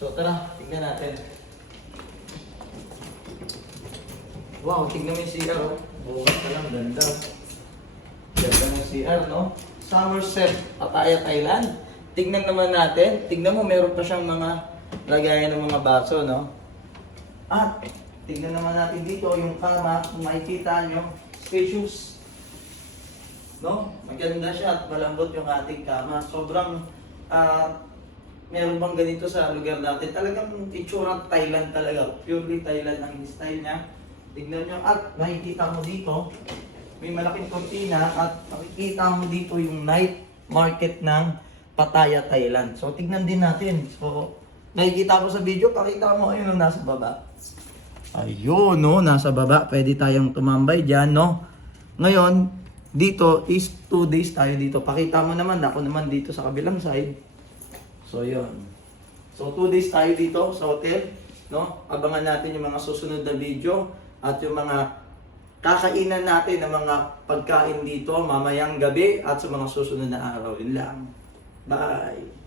So tara, tignan natin. Wow, tignan mo yung CR, oh. Bukas pa lang, ganda. Ganda ng CR, no? Somerset, Pattaya, Thailand. Tignan naman natin. Tignan mo, meron pa siyang mga lagayan ng mga baso, no? At, tignan naman natin dito yung kama. Kung makikita nyo, spacious. No? Maganda siya at malambot yung ating kama. Sobrang, meron bang ganito sa lugar natin? Talagang itsura Thailand talaga. Purely Thailand ang style niya. Tignan nyo at makikita mo dito, may malaking kortina at makikita mo dito yung night market ng Pattaya, Thailand. So tignan din natin. So nakikita ko sa video, pakita mo ayun nasa baba. Ayun no, nasa baba. Pwede tayong tumambay dyan no. Ngayon, dito is 2 days tayo dito. Pakita mo naman, ako naman dito sa kabilang side. So yun. So 2 days tayo dito sa hotel. No? Abangan natin yung mga susunod na video at yung mga kakainan natin ng mga pagkain dito mamayang gabi at sa mga susunod na araw. Yun lang. Bye!